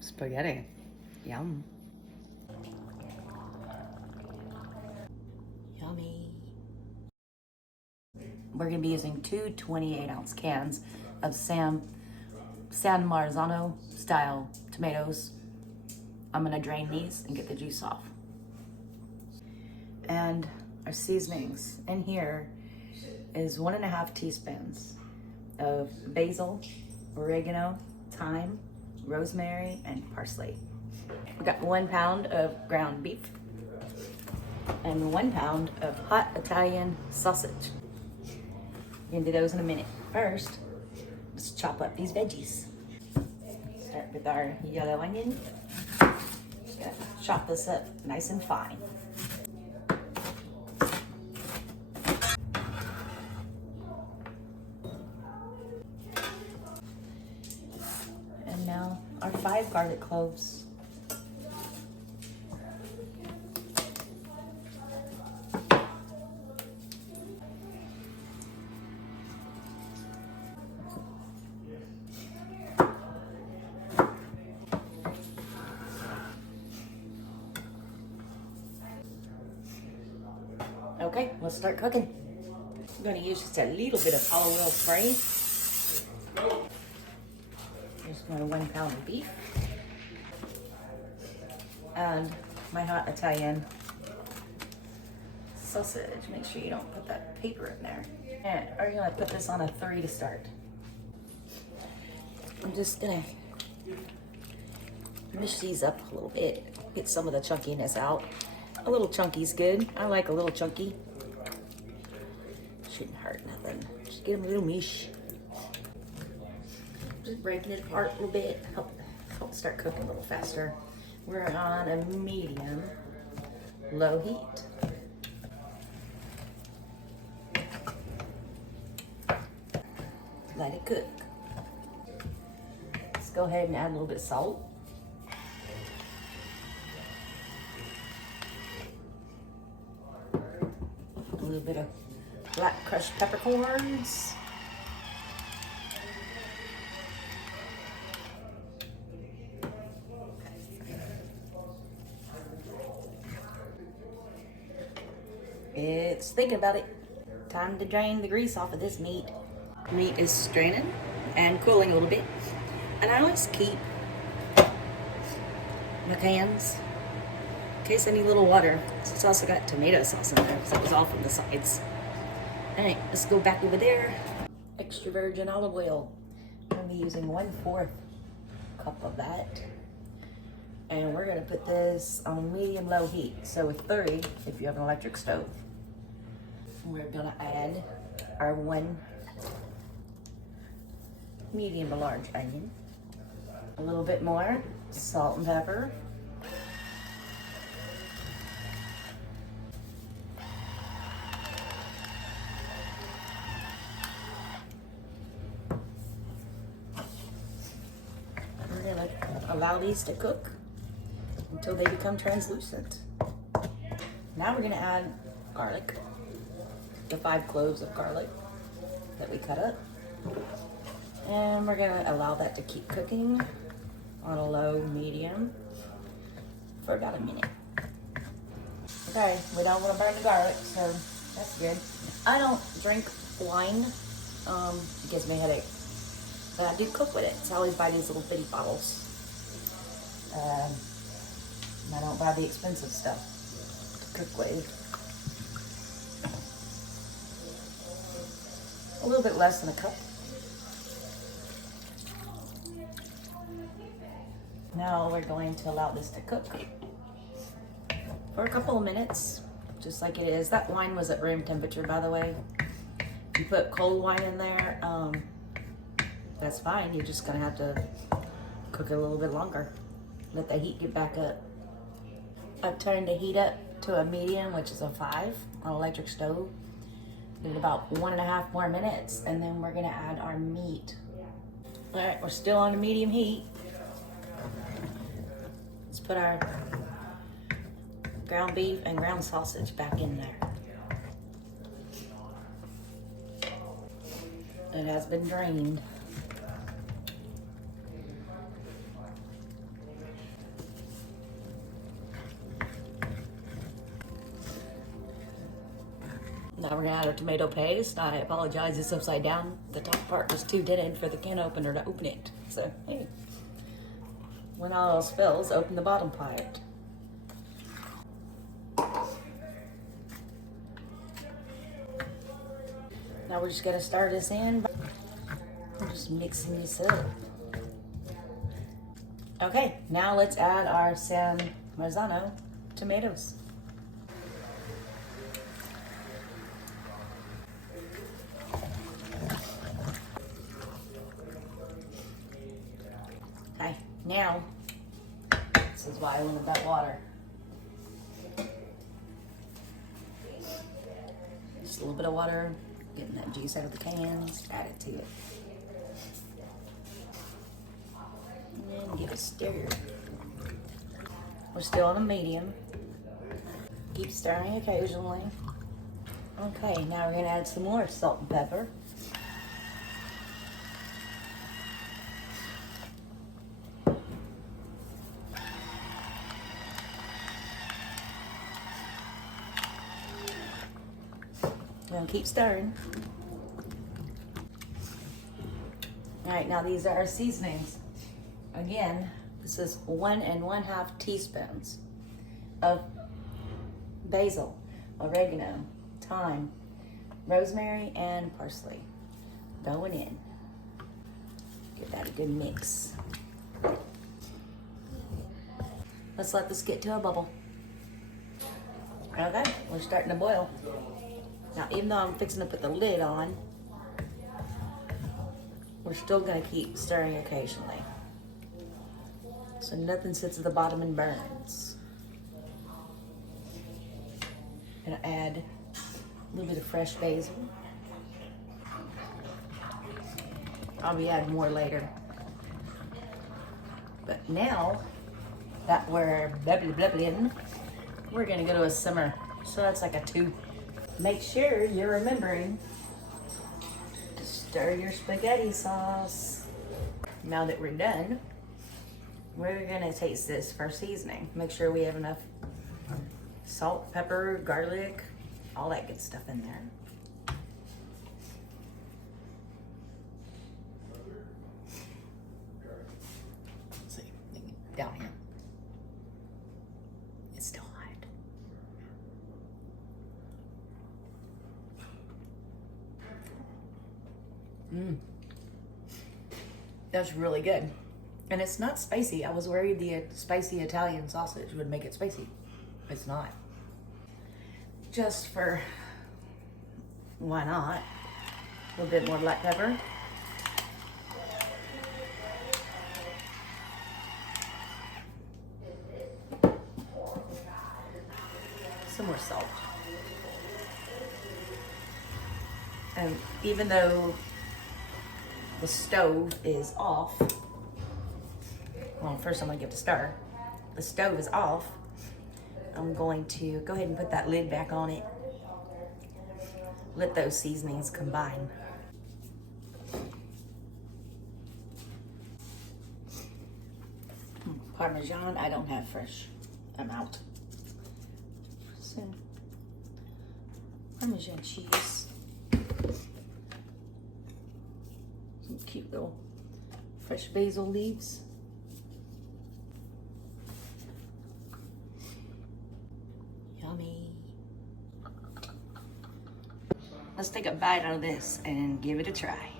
spaghetti. Yum. Yummy. We're gonna be using two 28-ounce cans of San Marzano style tomatoes. I'm gonna drain these and get the juice off. And our seasonings in here is 1.5 teaspoons of basil, oregano, thyme, rosemary, and parsley. We got 1 pound of ground beef and 1 pound of hot Italian sausage. We're gonna do those in a minute. First, let's chop up these veggies. Start with our yellow onion. Just gonna chop this up nice and fine. And now our 5 garlic cloves. Okay, let's start cooking. I'm gonna use just a little bit of olive oil spray. Just my 1 pound of beef. And my hot Italian sausage. Make sure you don't put that paper in there. And we're gonna put this on a 3 to start. I'm just gonna mush these up a little bit, get some of the chunkiness out. A little chunky's good. I like a little chunky. Shouldn't hurt nothing. Just get them a little mush. Just breaking it apart a little bit. Help start cooking a little faster. We're on a medium low heat. Let it cook. Let's go ahead and add a little bit of salt. A little bit of black crushed peppercorns. It's thinking about it. Time to drain the grease off of this meat. Meat is straining and cooling a little bit. And I always keep my cans in case I need a little water. It's also got tomato sauce in there, so it was all from the sides. All right, let's go back over there. Extra virgin olive oil. I'm gonna be using 1/4 cup of that. And we're gonna put this on medium low heat. So with 30, if you have an electric stove. We're gonna add our 1 medium to large onion. A little bit more salt and pepper. We're gonna allow these to cook until they become translucent. Now we're gonna add garlic, the 5 cloves of garlic that we cut up. And we're gonna allow that to keep cooking on a low medium for about a minute. Okay, we don't wanna burn the garlic, so that's good. I don't drink wine, it gives me a headache. But I do cook with it, so I always buy these little bitty bottles. I don't buy the expensive stuff to cook with. A little bit less than a cup. Now we're going to allow this to cook for a couple of minutes, just like it is. That wine was at room temperature, by the way. If you put cold wine in there, that's fine. You're just gonna have to cook it a little bit longer. Let the heat get back up. I've turned the heat up to a medium, which is a 5 on electric stove. Give it about 1.5 more minutes, and then we're gonna add our meat. All right, we're still on the medium heat. Let's put our ground beef and ground sausage back in there. It has been drained. Now we're gonna add our tomato paste. I apologize, it's upside down. The top part was too dented for the can opener to open it. So, hey, when all else fails, open the bottom part. Now we're just gonna stir this in. I'm just mixing this up. Okay, now let's add our San Marzano tomatoes. Okay, now, this is why I wanted that water. Just a little bit of water, getting that juice out of the cans, add it to it. And then give it a stir. We're still on a medium. Keep stirring occasionally. Okay, now we're gonna add some more salt and pepper. Now keep stirring. All right, now these are our seasonings. Again, this is 1 1/2 teaspoons of basil, oregano, thyme, rosemary, and parsley. Going in. Give that a good mix. Let's let this get to a bubble. Okay, we're starting to boil. Now, even though I'm fixing to put the lid on, we're still gonna keep stirring occasionally, so nothing sits at the bottom and burns. Gonna add a little bit of fresh basil. I'll be adding more later. But now that we're bubbling, we're gonna go to a simmer. So that's like a 2. Make sure you're remembering to stir your spaghetti sauce. Now that we're done, we're gonna taste this for seasoning. Make sure we have enough salt, pepper, garlic, all that good stuff in there. Let's see, down here. It's still hot. That's really good. And it's not spicy. I was worried the spicy Italian sausage would make it spicy. It's not. Just for, why not? A little bit more black pepper. Some more salt. And even though the stove is off, well, first I'm gonna give it a stir. The stove is off. I'm going to go ahead and put that lid back on it. Let those seasonings combine. Parmesan, I don't have fresh. I'm out. So, Parmesan cheese. Some cute little fresh basil leaves. Yummy. Let's take a bite out of this and give it a try.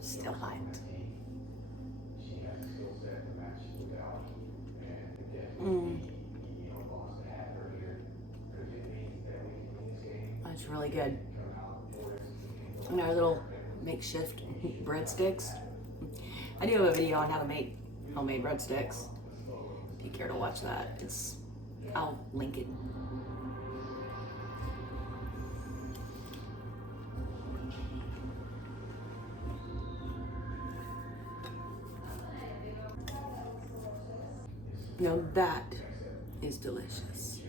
Still hot. That's really good. And our little makeshift breadsticks. I do have a video on how to make homemade breadsticks. If you care to watch that, I'll link it. Now that is delicious.